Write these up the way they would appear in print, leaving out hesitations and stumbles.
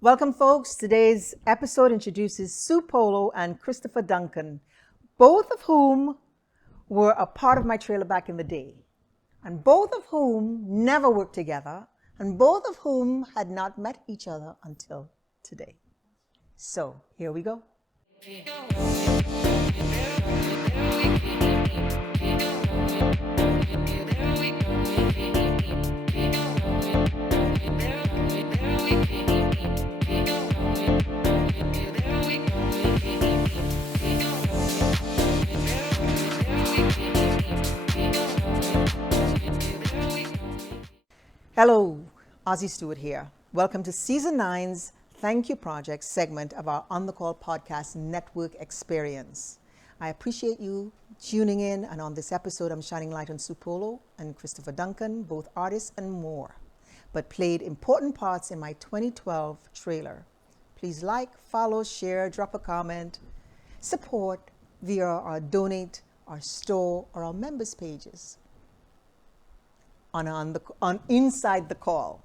Welcome, folks. Today's episode introduces Sue Polo and Christopher Duncan, both of whom were a part of my trailer back in the day, and both of whom never worked together, and both of whom had not met each other until today. So here we go. Hello, Ozzy Stewart here. Welcome to Season 9's Thank You Project segment of our On The Call podcast network experience. I appreciate you tuning in, and on this episode, I'm shining light on Sue Polo and Christopher Duncan, both artists and more, but played important parts in my 2012 trailer. Please like, follow, share, drop a comment, support via our donate, our store, or our members pages on Inside the Call.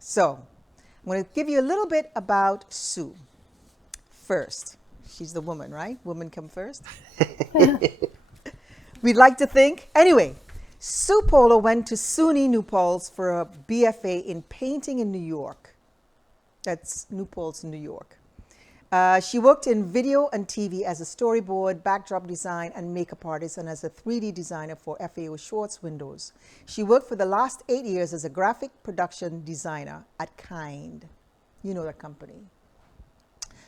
So I'm going to give you a little bit about Sue first. She's the woman, right? Women come first. We'd like to think. Anyway, Sue Polo went to SUNY New Paltz for a BFA in painting in New York. That's New Paltz, New York. She worked in video and TV as a storyboard, backdrop design, and makeup artist, and as a 3D designer for FAO Schwarz Windows. She worked for the last 8 years as a graphic production designer at Kind. You know that company.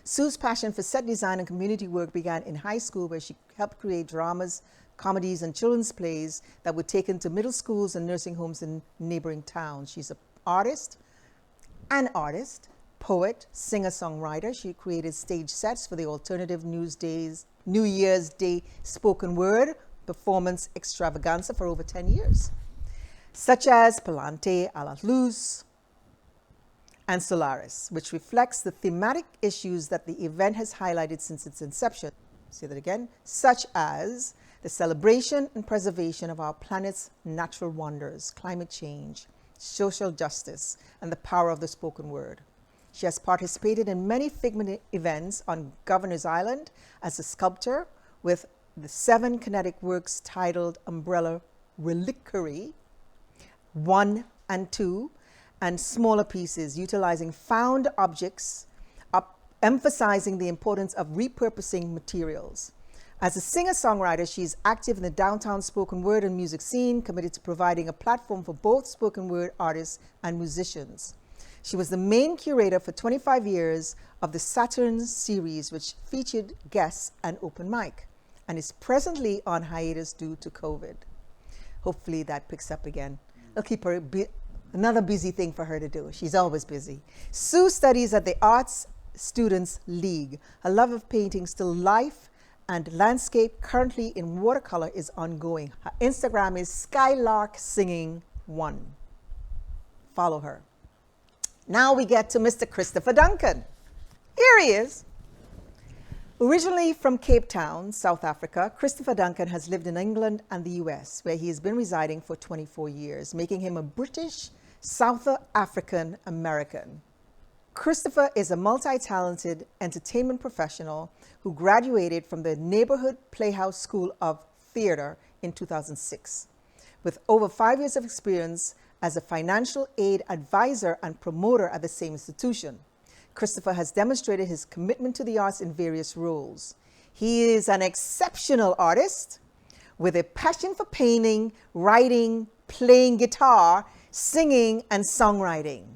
Sue's passion for set design and community work began in high school, where she helped create dramas, comedies, and children's plays that were taken to middle schools and nursing homes in neighboring towns. She's an artist, poet, singer-songwriter. She created stage sets for the alternative New Year's Day spoken word performance extravaganza for over 10 years, such as Palante a la Luz and Solaris, which reflects the thematic issues that the event has highlighted since its inception. Say that again. Such as the celebration and preservation of our planet's natural wonders, climate change, social justice, and the power of the spoken word. She has participated in many Figment events on Governor's Island as a sculptor with the 7 kinetic works titled Umbrella Reliquary 1 and 2, and smaller pieces utilizing found objects, emphasizing the importance of repurposing materials. As a singer-songwriter, she is active in the downtown spoken word and music scene, committed to providing a platform for both spoken word artists and musicians. She was the main curator for 25 years of the Saturn series, which featured guests and open mic, and is presently on hiatus due to COVID. Hopefully that picks up again. It'll keep her another busy thing for her to do. She's always busy. Sue studies at the Arts Students League. Her love of painting, still life and landscape, currently in watercolor, is ongoing. Her Instagram is SkylarkSinging1. Follow her. Now we get to Mr. Christopher Duncan. Here he is. Originally from Cape Town, South Africa, Christopher Duncan has lived in England and the US, where he has been residing for 24 years, making him a British South African American. Christopher is a multi-talented entertainment professional who graduated from the Neighborhood Playhouse School of Theater in 2006. With over 5 years of experience as a financial aid advisor and promoter at the same institution, Christopher has demonstrated his commitment to the arts in various roles. He is an exceptional artist with a passion for painting, writing, playing guitar, singing, and songwriting.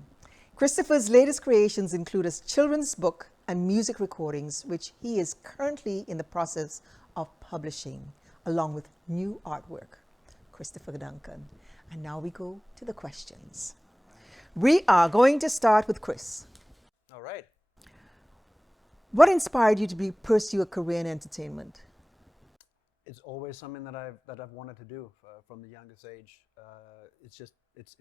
Christopher's latest creations include a children's book and music recordings, which he is currently in the process of publishing, along with new artwork. Christopher Duncan. And now we go to the questions. We are going to start with Chris. All right. What inspired you to pursue a career in entertainment? It's always something that I've wanted to do from the youngest age. It's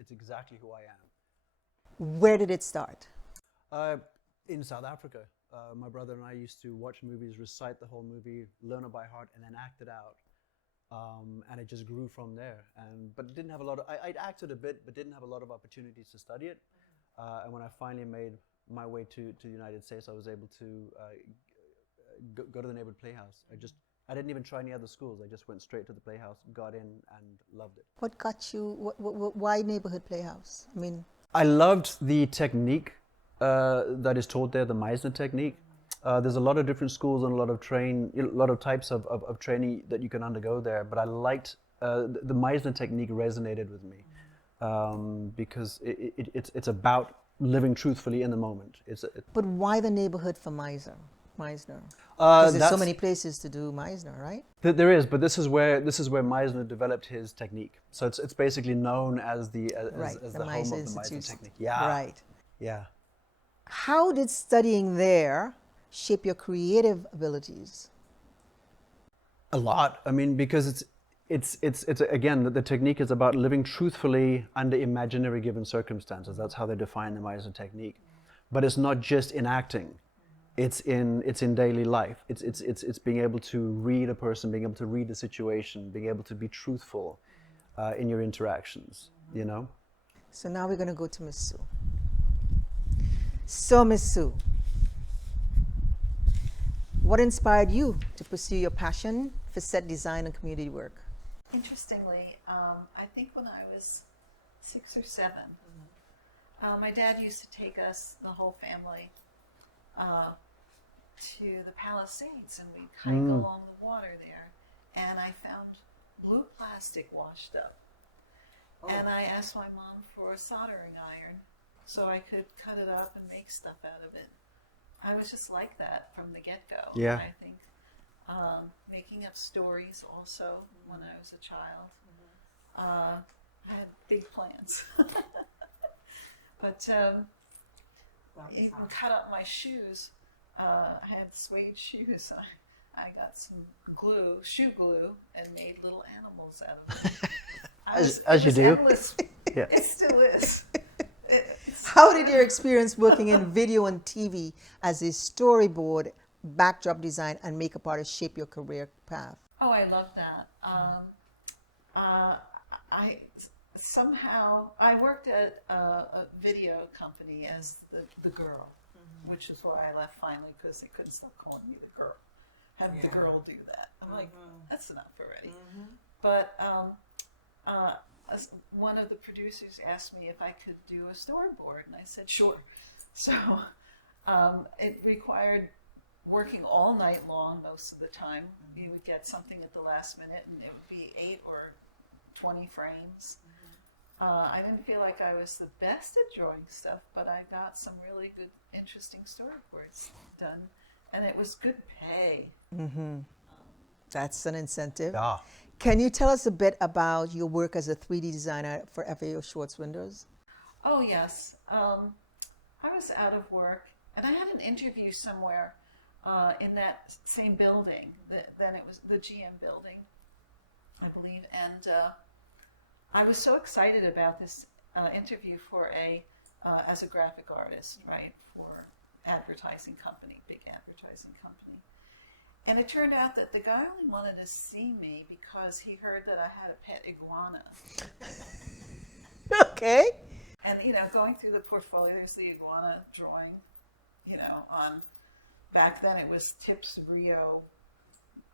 exactly who I am. Where did it start? In South Africa. My brother and I used to watch movies, recite the whole movie, learn it by heart, and then act it out. And it just grew from there. But it didn't have a lot of, I'd acted a bit, but didn't have a lot of opportunities to study it. And when I finally made my way to the United States, I was able to go to the Neighborhood Playhouse. I didn't even try any other schools. I just went straight to the Playhouse, got in, and loved it. What got you? Why Neighborhood Playhouse? I mean, I loved the technique that is taught there, the Meisner technique. There's a lot of different schools and a lot of types of training that you can undergo there. But I liked the Meisner technique resonated with me because it's about living truthfully in the moment. But why the neighborhood for Meisner? Because there's so many places to do Meisner, right? There is, but this is where Meisner developed his technique. So it's basically known as the home of the Meisner technique. Yeah. Right. Yeah. How did studying there shape your creative abilities? A lot. I mean, because it's again, the technique is about living truthfully under imaginary given circumstances. That's how they define the Meisner technique. But it's not just in acting. It's in daily life. It's being able to read a person, being able to read the situation, being able to be truthful in your interactions, you know? So now we're going to go to Miss Sue. So Miss Sue, what inspired you to pursue your passion for set design and community work? Interestingly, I think when I was 6 or 7, my dad used to take us, the whole family, to the Palisades, and we'd hike along the water there, and I found blue plastic washed up. And I asked my mom for a soldering iron so I could cut it up and make stuff out of it. I was just like that from the get-go. Yeah. And I think making up stories also when I was a child. I had big plans. But even cut up my shoes. I had suede shoes. I got some glue, shoe glue, and made little animals out of it. As you do. Endless. Yeah. It still is. How did your experience working in video and TV as a storyboard, backdrop design, and makeup artist shape your career path? Oh, I love that. I worked at a video company as the girl, which is why I left finally, because they couldn't stop calling me the girl. Have the girl do that. I'm like, that's enough already. But one of the producers asked me if I could do a storyboard, and I said sure. So it required working all night long most of the time. You would get something at the last minute, and it would be 8 or 20 frames. I didn't feel like I was the best at drawing stuff, but I got some really good, interesting storyboards done, and it was good pay. That's an incentive. Yeah. Can you tell us a bit about your work as a 3D designer for FAO Schwarz windows? Oh, yes. I was out of work, and I had an interview somewhere in that same building. Then it was the GM building, I believe. And I was so excited about this interview for as a graphic artist, right, for advertising company, big advertising company. And it turned out that the guy only wanted to see me because he heard that I had a pet iguana. Okay. And, going through the portfolio, there's the iguana drawing, on, back then it was Tips Rio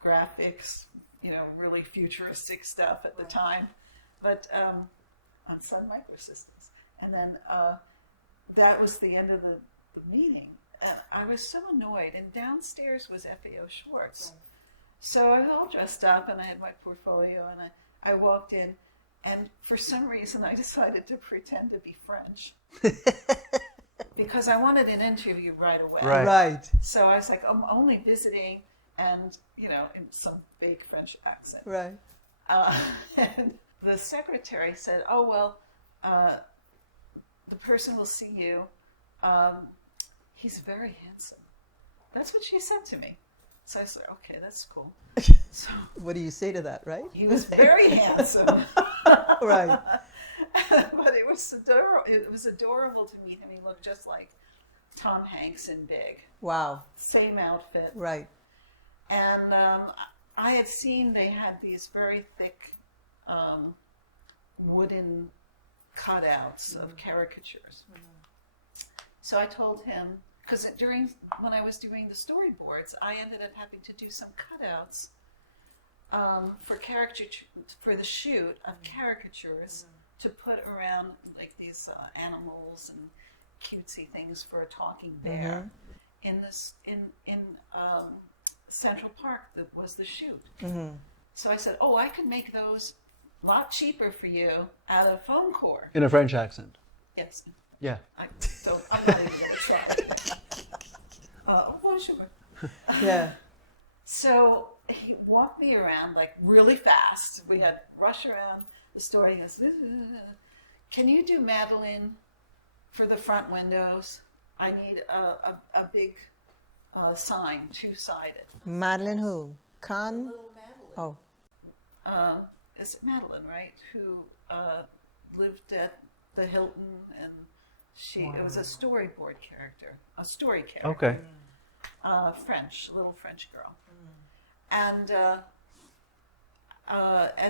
graphics, really futuristic stuff at the time, but on Sun Microsystems. And then that was the end of the meeting. I was so annoyed, and downstairs was FAO Schwarz. So I was all dressed up, and I had my portfolio, and I walked in, and for some reason I decided to pretend to be French. Because I wanted an interview right away. Right. So I was like, I'm only visiting, and, in some fake French accent. Right. And the secretary said, oh, well, the person will see you. He's very handsome. That's what she said to me. So I said, okay, that's cool. So What do you say to that, right? he was very handsome. Right. But it was adorable to meet him. He looked just like Tom Hanks in Big. Wow. Same outfit. Right. And I had seen they had these very thick wooden cutouts of caricatures. So I told him, because when I was doing the storyboards, I ended up having to do some cutouts for the shoot of caricatures to put around like these animals and cutesy things for a talking bear in Central Park. That was the shoot. So I said, "Oh, I could make those a lot cheaper for you out of foam core." In a French accent. Yes. Yeah. I'm not even going to try. Bonjour. Yeah. So he walked me around like really fast. We had rush around the store. He goes, "Can you do Madeline for the front windows? I need a big sign, two-sided." Madeline who? Khan? Little Madeline. Oh. Is it Madeline, right? Who lived at the Hilton, and it was a storyboard character, a story character. Okay. French, little French girl. And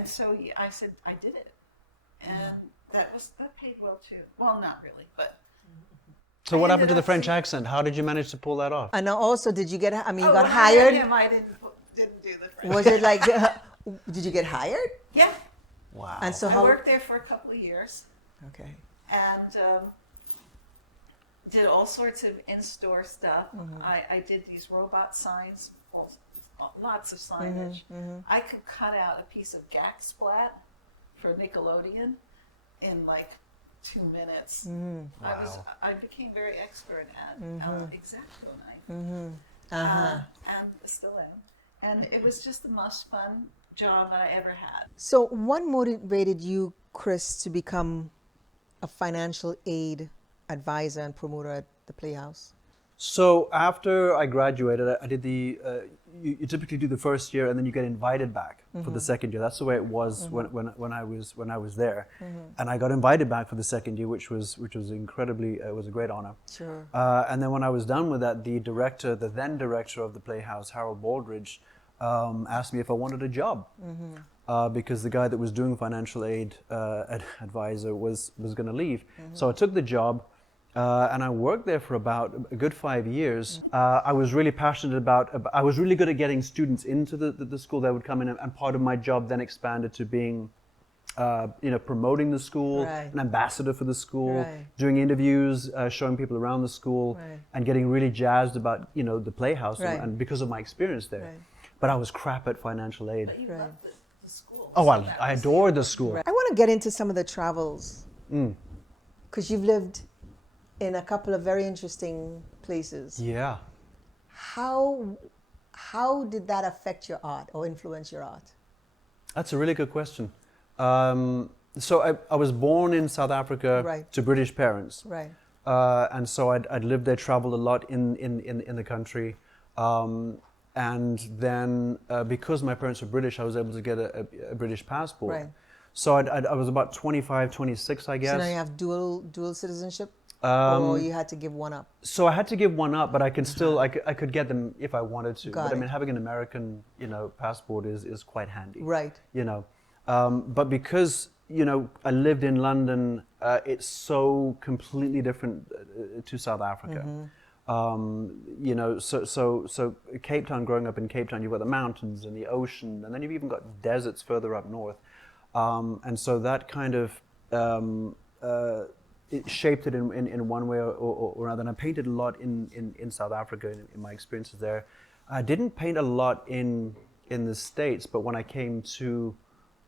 so I said I did it, and that paid well too. Well, not really, but. So what happened to the French accent? How did you manage to pull that off? And also, did you get, you got when I hired? met him, I didn't do the French. Was it like, did you get hired? Yeah. Wow. And so I worked there for a couple of years. Okay. And did all sorts of in-store stuff. I did these robot signs, lots of signage. I could cut out a piece of Gak Splat for Nickelodeon in like 2 minutes. Wow. I became very expert at X-Acto knife, and still am. And it was just the most fun job that I ever had. So what motivated you, Chris, to become a financial aid advisor and promoter at the Playhouse? So after I graduated, I did you typically do the first year and then you get invited back for the second year. That's the way it was when I was there, and I got invited back for the second year, which was incredibly, it was a great honor. Sure. And then when I was done with that, the then director of the Playhouse, Harold Baldridge, asked me if I wanted a job, because the guy that was doing financial aid advisor was going to leave. So I took the job. And I worked there for about a good 5 years. I was really passionate I was really good at getting students into the school that would come in, and part of my job then expanded to being, promoting the school, Right. an ambassador for the school, Right. doing interviews, showing people around the school, Right. and getting really jazzed about, the Playhouse, Right. and because of my experience there. Right. But I was crap at financial aid. But you Right. loved the school. Oh, so that I was- adored the school. I want to get into some of the travels, because you've lived in a couple of very interesting places. Yeah. How did that affect your art or influence your art? That's a really good question. So I was born in South Africa Right. to British parents, Right. and so I'd lived there, traveled a lot in the country, and then because my parents were British, I was able to get a British passport. Right. So I was about 25, 26, I guess. So now you have dual citizenship, or you had to give one up? So I had to give one up, but I can still I could get them if I wanted to. Got But I it. mean, having an American passport is quite handy. Right. But because I lived in London, it's so completely different to South Africa. So Cape Town, growing up in Cape Town, you've got the mountains and the ocean, and then you've even got deserts further up north. And so that kind of it shaped it in one way or another. And I painted a lot in South Africa in my experiences there. I didn't paint a lot in the States, but when I came to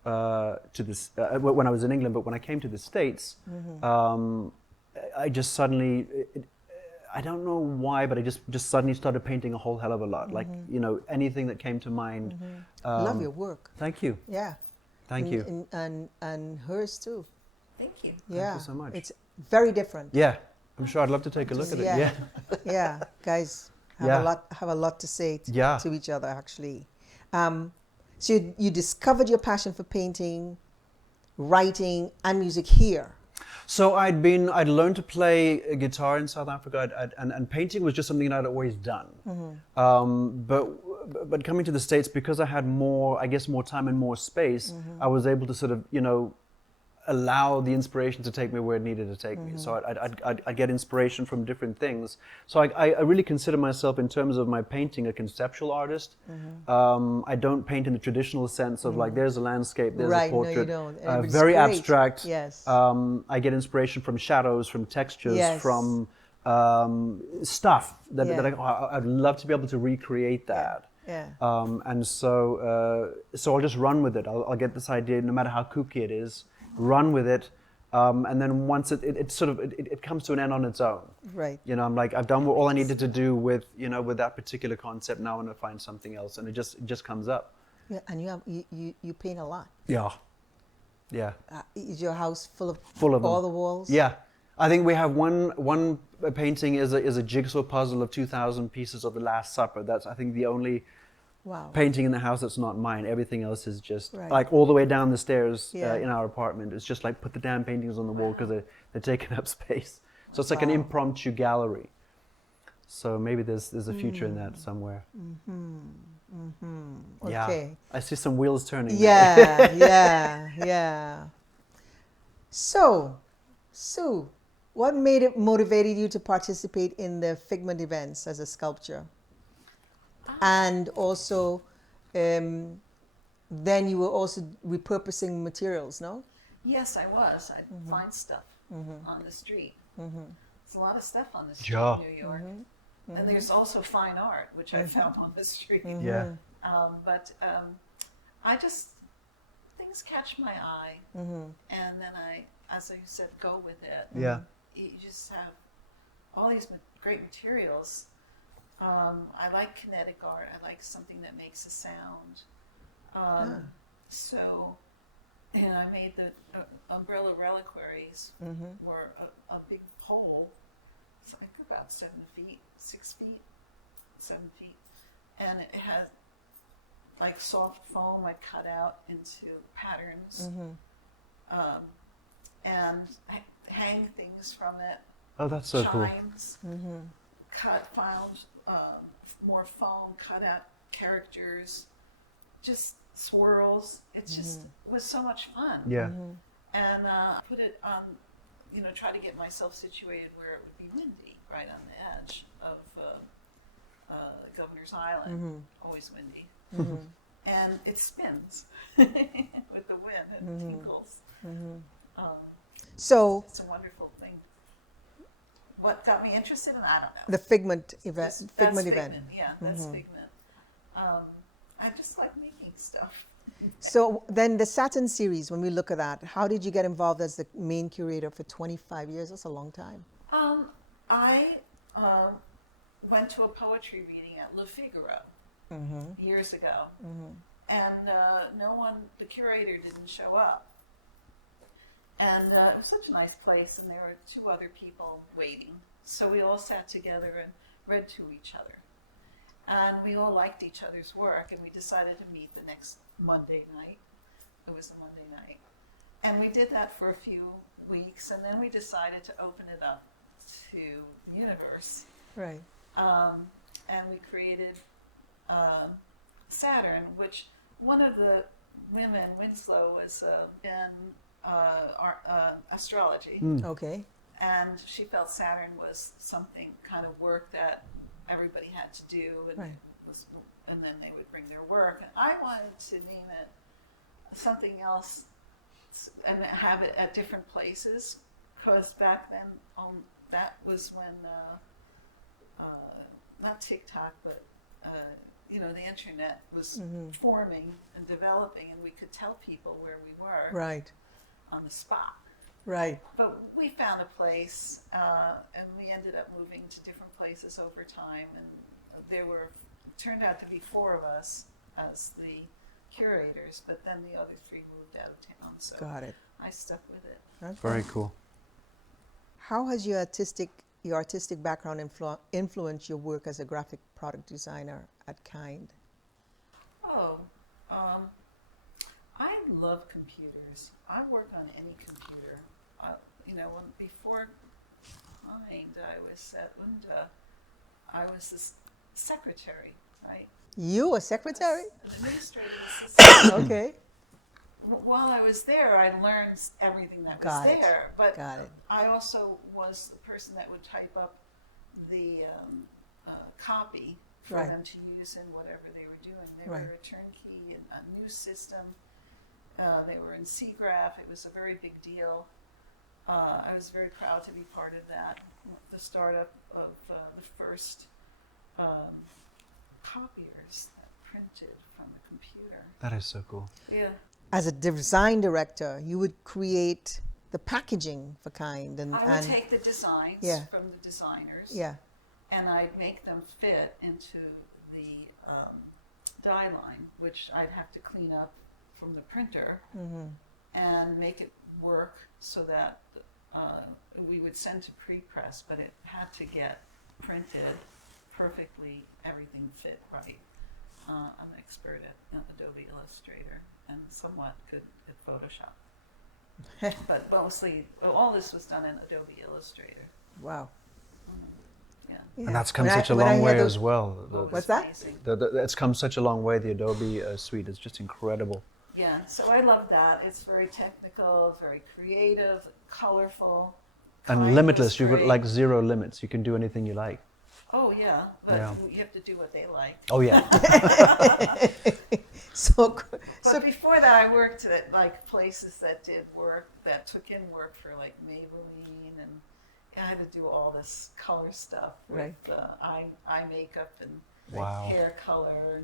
this, when I was in England, but when I came to the States, I just suddenly, I don't know why, but I just suddenly started painting a whole hell of a lot. Like, anything that came to mind. Love your work. Thank you. Yeah. Thank you. And hers too. Thank you. Yeah. you so much. It's very different. Yeah, I'm sure I'd love to take a look at it. Yeah. Yeah. Guys have Yeah. a lot to say Yeah. to each other actually. So you discovered your passion for painting, writing, and music here. So I'd learned to play a guitar in South Africa, and painting was just something that I'd always done. But coming to the States, because I had more time and more space, I was able to sort of, allow the inspiration to take me where it needed to take me. So I'd get inspiration from different things. So I really consider myself, in terms of my painting, a conceptual artist. I don't paint in the traditional sense of like, there's a landscape, there's a portrait. No, you don't. And it's very great. abstract. Yes. I get inspiration from shadows, from textures, Yes. from stuff that I'd love to be able to recreate that. Yeah. And so I'll just run with it. I'll get this idea, no matter how kooky it is, run with it, and then once it comes to an end on its own. Right. You know, I'm like, I've done all I needed to do with that particular concept. Now I'm gonna find something else, and it just comes up. Yeah, and you paint a lot. Yeah. Is your house full of them. all the walls? Yeah. I think we have one painting is a jigsaw puzzle of 2,000 pieces of the Last Supper. That's, I think, the only painting in the house that's not mine. Everything else is just like all the way down the stairs in our apartment. It's just like, put the damn paintings on the wall because they're taking up space. So it's like an impromptu gallery. So maybe there's a future in that somewhere. Okay. Yeah. I see some wheels turning. Yeah. So, Sue, what motivated you to participate in the Figment events as a sculptor? And also, then you were also repurposing materials, no? Yes, I was. I'd find stuff on the street. There's a lot of stuff on the street Yeah. in New York. And there's also fine art, which I found on the street. Yeah. But I just, things catch my eye. And then I, as you said, go with it. Yeah. You just have all these great materials. I like kinetic art. I like something that makes a sound. So, and I made the umbrella reliquaries were a big pole, it's like about 7 feet, 6 feet, 7 feet, and it has like soft foam I cut out into patterns, and hang things from it. Oh, that's so cool. Chimes, found more foam, cut out characters, just swirls. It just was so much fun. Yeah. And put it on, try to get myself situated where it would be windy, right on the edge of Governor's Island, always windy. And it spins with the wind and tinkles. So it's a wonderful thing. What got me interested in, I don't know. the Figment event. That's Figment event. Yeah, that's Figment. I just like making stuff. So then the Saturn series, when we look at that, how did you get involved as the main curator for 25 years? That's a long time. I went to a poetry reading at Le Figaro years ago, and the curator didn't show up. And it was such a nice place, and there were 2 other people waiting. So we all sat together and read to each other. And we all liked each other's work, and we decided to meet the next Monday night. It was a Monday night. And we did that for a few weeks, and then we decided to open it up to the universe. Right. And we created Saturn, which one of the women, Winslow, was in astrology. Okay. And she felt Saturn was something, kind of work that everybody had to do, and and then they would bring their work. And I wanted to name it something else and have it at different places, because back then that was when not TikTok, but the internet was forming and developing, and we could tell people where we were on the spot. Right. But we found a place, and we ended up moving to different places over time, and turned out to be 4 of us as the curators, but then the other 3 moved out of town, so Got it. I stuck with it. Okay. Very cool. How has your artistic background influenced your work as a graphic product designer at Kind? I love computers. I work on any computer. Before Kind, I was at UNDA. I was the secretary, right? You a secretary? An administrative assistant. Okay. while I was there, I learned everything that was Got it. there. But Got it. I also was the person that would type up the copy for Right. them to use in whatever they were doing. They Right. were a turnkey and a new system. They were in SIGGRAPH. It was a very big deal. I was very proud to be part of that, the startup of the first copiers that printed from the computer. That is so cool. Yeah. As a design director, you would create the packaging for Kind, I would and take the designs Yeah. from the designers yeah, and I'd make them fit into the die line, which I'd have to clean up from the printer and make it work so that we would send to pre-press, but it had to get printed perfectly, everything fit right. I'm an expert at Adobe Illustrator and somewhat good at Photoshop. But mostly, all this was done in Adobe Illustrator. wow. Yeah. Yeah. And that's come When I- such a when I long hear way those- as well. What's that? Amazing. It's come such a long way. The Adobe suite is just incredible. Yeah, so I love that. It's very technical, very creative, colorful. And Kind limitless. was You've got great. like zero limits. You can do anything you like. Oh yeah, but Yeah. you have to do what they like. Oh yeah. So, But before that, I worked at like places that did work, that took in work for like Maybelline, and I had to do all this color stuff with eye makeup and Wow. hair color.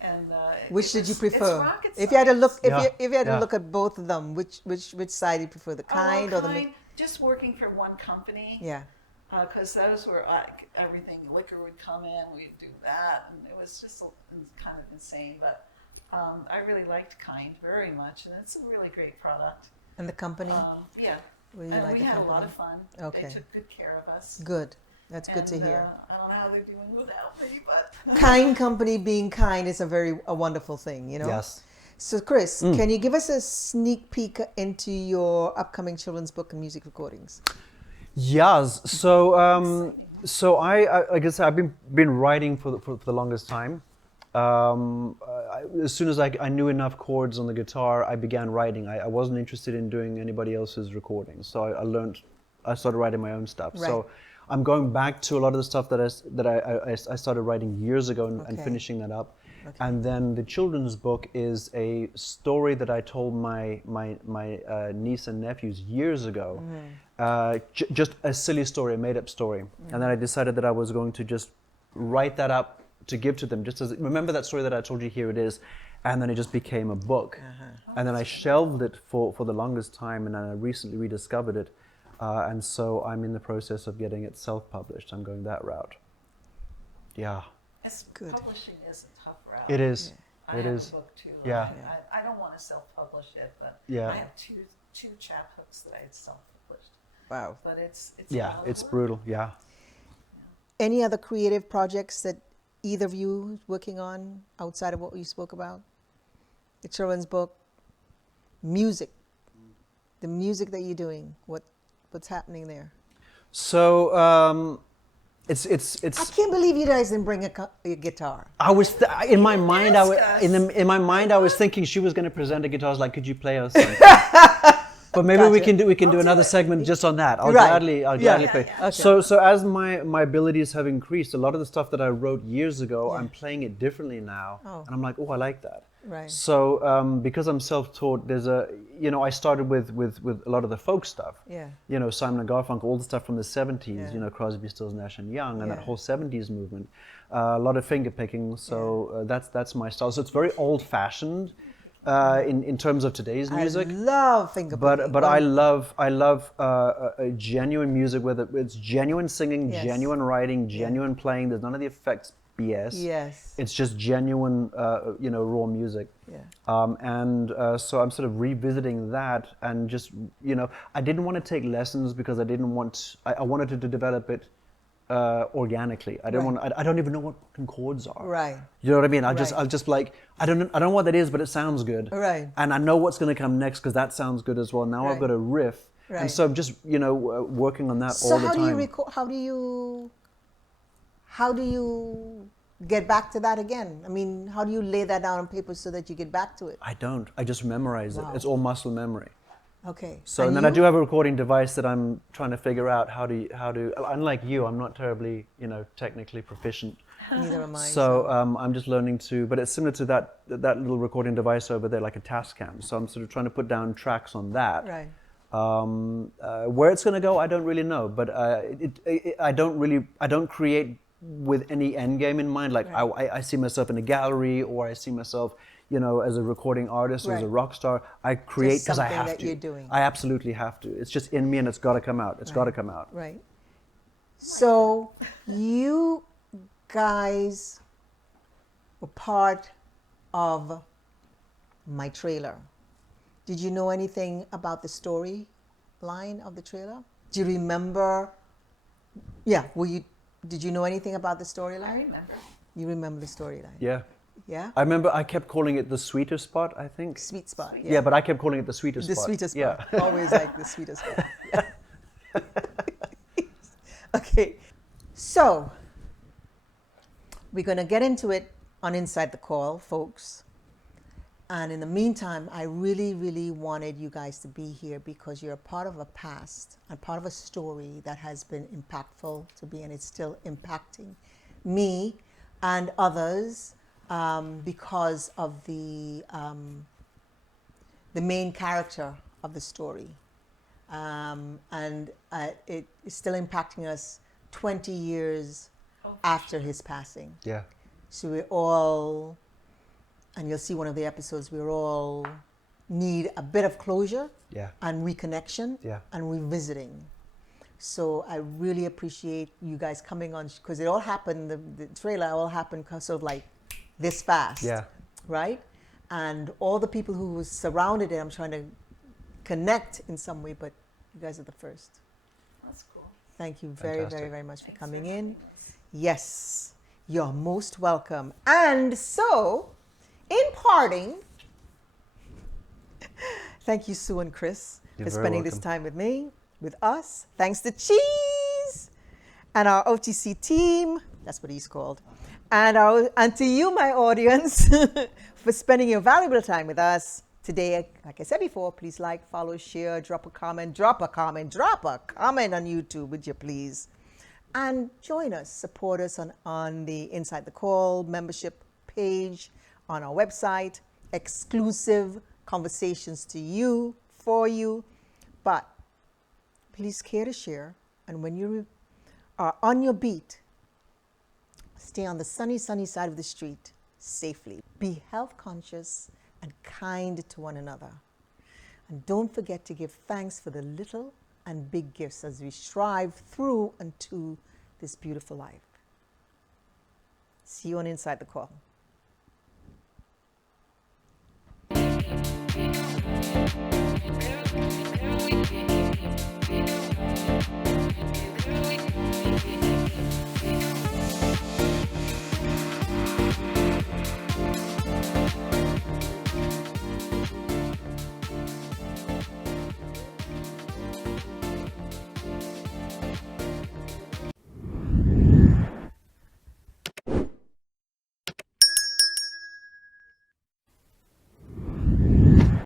And which did you it's prefer? rocket If you had to look, science. if you had to Yeah. look at both of them, which side do you prefer, the Kind or the? Kind, just working for one company. Yeah. Because those were everything, liquor would come in, we'd do that, and it was just kind of insane. But I really liked Kind very much, and it's a really great product. And the company? Yeah, Were you and like we the had a lot company? of fun. Okay. They took good care of us. Good. That's good to And, hear. I don't know how they're doing without me, but Kind company being kind is a wonderful thing, you know? Yes. So, Chris, can you give us a sneak peek into your upcoming children's book and music recordings? Yes. So I like I said, I've been writing for the longest time. As soon as I knew enough chords on the guitar, I began writing. I wasn't interested in doing anybody else's recordings, so I started writing my own stuff. Right. So I'm going back to a lot of the stuff that I started writing years ago and Okay. finishing that up. Okay. And then the children's book is a story that I told my niece and nephews years ago. Just a silly story, a made-up story. And then I decided that I was going to just write that up to give to them. Just as remember that story that I told you, here it is. And then it just became a book. And then I shelved it for the longest time, and then I recently rediscovered it. And so I'm in the process of getting it self-published. I'm going that route. Yeah. Good. Publishing is a tough route. It is. I It have is. a book too. Yeah. I don't want to self-publish it, but Yeah. I have two chap hooks that I had self-published. Wow. But it's a Yeah, lot of it's work. brutal. Yeah. Any other creative projects that either of you is working on outside of what we spoke about? The children's book, music, the music that you're doing. What's happening there? So it's I can't believe you guys didn't bring a guitar. I was in my mind. I was Ask in my mind. I was thinking she was going to present a guitar. I was like, could you play us something? But maybe we Gotcha. can do another segment just on that. I'll Right. gladly Yeah. play. Yeah. Okay. So as my abilities have increased, a lot of the stuff that I wrote years ago, I'm playing it differently now, Oh. and I'm like, oh, I like that. Right. So because I'm self-taught, there's I started with a lot of the folk stuff. Yeah. Simon and Garfunkel, all the stuff from the 70s, Yeah. Crosby, Stills, Nash and Young, and Yeah. that whole 70s movement. A lot of finger picking, so that's my style. So it's very old-fashioned in terms of today's music. I love finger picking. But I love a genuine music, whether it's genuine singing, Yes. genuine writing, genuine playing. There's none of the effects BS. Yes. It's just genuine, raw music. Yeah. So I'm sort of revisiting that, and just I didn't want to take lessons because I didn't want. I wanted to develop it organically. I don't Right. I don't even know what fucking chords are. Right. You know what I mean? I'll Right. just like I don't know what that is, but it sounds good. Right. And I know what's going to come next because that sounds good as well. Now I've Right. got a riff, Right. and so I'm just working on that So all the how time. do you record? How do you get back to that again? I mean, how do you lay that down on paper so that you get back to it? I don't. I just memorize Wow. it. It's all muscle memory. Okay. So, and then I do have a recording device that I'm trying to figure out how to. Unlike you, I'm not terribly, technically proficient. Neither am I. So I'm just learning to. But it's similar to that little recording device over there, like a Tascam. So I'm sort of trying to put down tracks on that. Right. Where it's going to go, I don't really know. But I don't create with any end game in mind. Like Right. I see myself in a gallery, or I see myself, as a recording artist or as a Right. rock star. I create Just because I something have that to. you're doing. I absolutely have to. It's just in me, and it's got to come out. It's got to come out. Right. So you guys were part of my trailer. Did you know anything about the storyline of the trailer? Do you remember? Yeah. Did you know anything about the I storyline? remember. You remember the storyline? Yeah. Yeah. I remember I kept calling it the sweeter spot, I think. Sweet spot. Yeah, but I kept calling it the sweeter the spot. sweetest Yeah. spot. Always like the sweetest spot. Yeah. Okay. So we're going to get into it on Inside the Call, folks. And in the meantime, I really, really wanted you guys to be here because you're a part of a past and part of a story that has been impactful to me, and it's still impacting me and others because of the main character of the story. And it is still impacting us 20 years after his passing. Yeah. So we're all, and you'll see one of the episodes, we're all need a bit of closure Yeah. and reconnection Yeah. and revisiting. So I really appreciate you guys coming on, because it all happened, the trailer all happened sort of like this fast. Yeah. Right? And all the people who surrounded it, I'm trying to connect in some way, but you guys are the first. That's cool. Thank you very, Fantastic. very, very much for Thanks coming for in. having us. Yes, you're most welcome. And so, in parting, thank you, Sue and Chris, You're for very spending this welcome. time with me, with us. Thanks to Cheese and our OTC team. That's what he's called. And to you, my audience, for spending your valuable time with us today. Like I said before, please like, follow, share, drop a comment on YouTube, would you please? And join us, support us on the Inside the Call membership page on our website, exclusive conversations to you, for you. But please care to share. And when you are on your beat, stay on the sunny side of the street safely. Be health conscious and kind to one another. And don't forget to give thanks for the little and big gifts as we strive through and to this beautiful life. See you on Inside the Call.